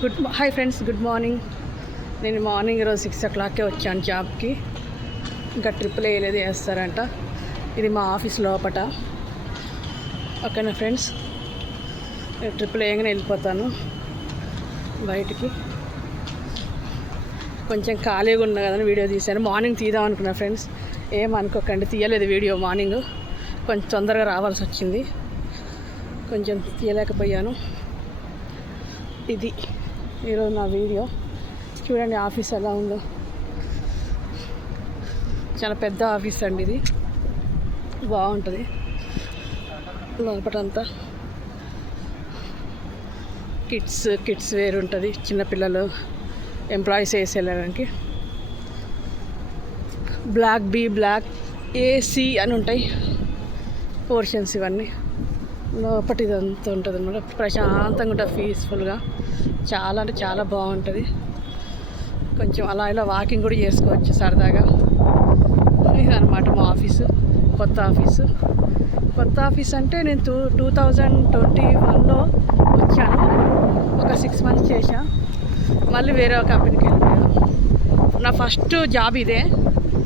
Hi friends, good morning. నేను morning ఈరోజు 6 o'clockకే వచ్చాను జాబ్కి. ఇంకా ట్రిప్పులు వేయలేదు, వేస్తారంట. ఇది మా ఆఫీస్ లోపట. ఓకేనా ఫ్రెండ్స్, నేను ట్రిప్పులు వేయగానే వెళ్ళిపోతాను బయటికి. కొంచెం ఖాళీగా ఉన్నా కదని వీడియో తీశాను. మార్నింగ్ తీద్దాం అనుకున్నా ఫ్రెండ్స్, ఏమనుకోకండి, తీయలేదు వీడియో. మార్నింగ్ కొంచెం తొందరగా రావాల్సి వచ్చింది, కొంచెం తీయలేకపోయాను. ఇది ఈరోజు నా వీడియో. చూడండి ఆఫీస్ ఎలా ఉందో. చాలా పెద్ద ఆఫీస్ అండి ఇది, బాగుంటుంది. లోపటంతా కిడ్స్ వేర్ ఉంటుంది, చిన్నపిల్లలు ఎంప్లాయీస్ వేసి వెళ్ళడానికి. బ్లాక్ బి, బ్లాక్ ఏసీ అని ఉంటాయి పోర్షన్స్. ఇవన్నీ లోపటి ఇదంతా ఉంటుంది అనమాట. ప్రశాంతంగా ఉంటుంది, పీస్ఫుల్గా. చాలా అంటే చాలా బాగుంటుంది. కొంచెం అలా ఇలా వాకింగ్ కూడా చేసుకోవచ్చు సరదాగా. ఇదనమాట మా ఆఫీసు, కొత్త ఆఫీసు. కొత్త ఆఫీస్ అంటే నేను 2021లో వచ్చాను. ఒక 6 months చేశా, మళ్ళీ వేరే కంపెనీకి వెళ్ళిపోయాను. నా ఫస్ట్ జాబ్ ఇదే.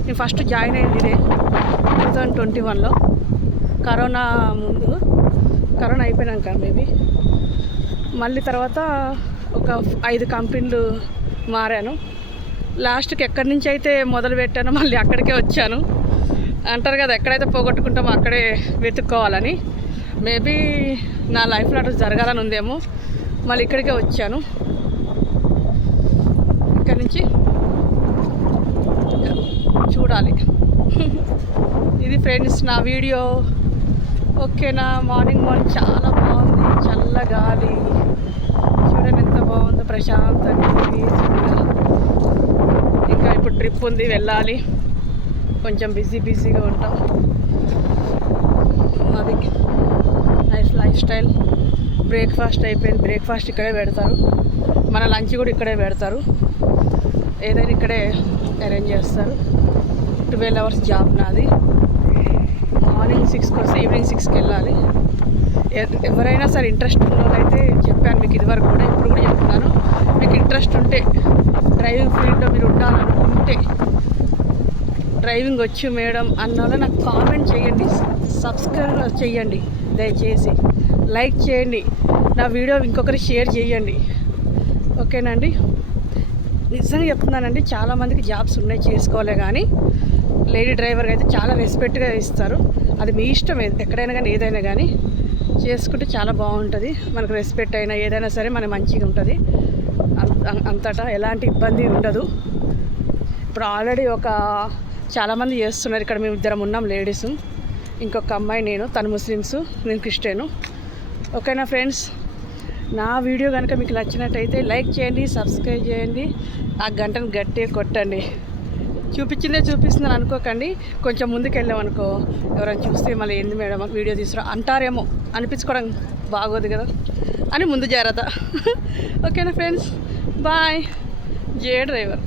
నేను ఫస్ట్ జాయిన్ అయింది ఇదే 2021లో. కరోనా ముందు, కరోనా అయిపోయినాక మేబీ. మళ్ళీ తర్వాత ఒక 5 కంపెనీలు మారాను. లాస్ట్కి ఎక్కడి నుంచి అయితే మొదలు పెట్టానో మళ్ళీ అక్కడికే వచ్చాను. అంటారు కదా, ఎక్కడైతే పోగొట్టుకుంటామో అక్కడే వెతుక్కోవాలని. మేబీ నా లైఫ్లో అటు జరగాలని ఉందేమో, మళ్ళీ ఇక్కడికే వచ్చాను. ఇక్కడి నుంచి చూడాలి. ఇది ఫ్రెండ్స్ నా వీడియో. ఓకేనా. మార్నింగ్ చాలా బాగుంది, చల్ల గాలి. చూడండి ఎంత బాగుందో, ప్రశాంతంగా, పీస్ఫుల్గా. ఇంకా ఇప్పుడు ట్రిప్ ఉంది, వెళ్ళాలి. కొంచెం బిజీగా ఉంటాం. అది నైస్ లైఫ్ స్టైల్. బ్రేక్ఫాస్ట్ అయిపోయింది. బ్రేక్ఫాస్ట్ ఇక్కడే పెడతారు, మన లంచ్ కూడా ఇక్కడే పెడతారు. ఏదైనా ఇక్కడే అరేంజ్ చేస్తారు. 12 hours జాబ్ నాది. మార్నింగ్ 6కి వస్తే ఈవినింగ్ 6కి వెళ్ళాలి. ఎవరైనా సరే ఇంట్రెస్ట్ ఉన్న వాళ్ళైతే, చెప్పాను మీకు ఇదివరకు కూడా, ఇప్పుడు కూడా చెప్తున్నాను, మీకు ఇంట్రెస్ట్ ఉంటే, డ్రైవింగ్ ఫీల్డ్లో మీరు ఉండాలనుకుంటే, డ్రైవింగ్ వచ్చు మేడం అన్న వాళ్ళు నాకు కామెంట్ చేయండి, సబ్స్క్రైబ్ చేయండి, దయచేసి లైక్ చేయండి, నా వీడియో ఇంకొకరికి షేర్ చేయండి. ఓకేనండి. నిజంగా చెప్తున్నానండి, చాలామందికి జాబ్స్ ఉన్నాయి, చేసుకోలే. కానీ లేడీ డ్రైవర్గా అయితే చాలా రెస్పెక్ట్గా ఇస్తారు. అది మీ ఇష్టం, ఎక్కడైనా కానీ ఏదైనా కానీ చేసుకుంటే చాలా బాగుంటుంది. మనకు రెస్పెక్ట్ అయినా ఏదైనా సరే మన మంచిగా ఉంటుంది. అంతటా ఎలాంటి ఇబ్బంది ఉండదు. ఇప్పుడు ఆల్రెడీ చాలామంది చేస్తున్నారు. ఇక్కడ మేము 2 ఉన్నాం లేడీస్, ఇంకొక అమ్మాయి, తను ముస్లిమ్స్, నేను క్రిస్టియను. ఓకేనా ఫ్రెండ్స్, నా వీడియో కనుక మీకు నచ్చినట్టయితే లైక్ చేయండి, సబ్స్క్రైబ్ చేయండి, ఆ గంటను గట్టిగా కొట్టండి. చూపిస్తున్నాను అనుకోకండి. కొంచెం ముందుకు వెళ్ళామనుకో, ఎవరైనా చూస్తే మళ్ళీ ఏంది మేడం వీడియో తీసుకురా అంటారేమో, అనిపించుకోవడం బాగోదు కదా అని ముందు జాగ్రత్త. ఓకేనా ఫ్రెండ్స్, బాయ్. జే డ్రైవర్.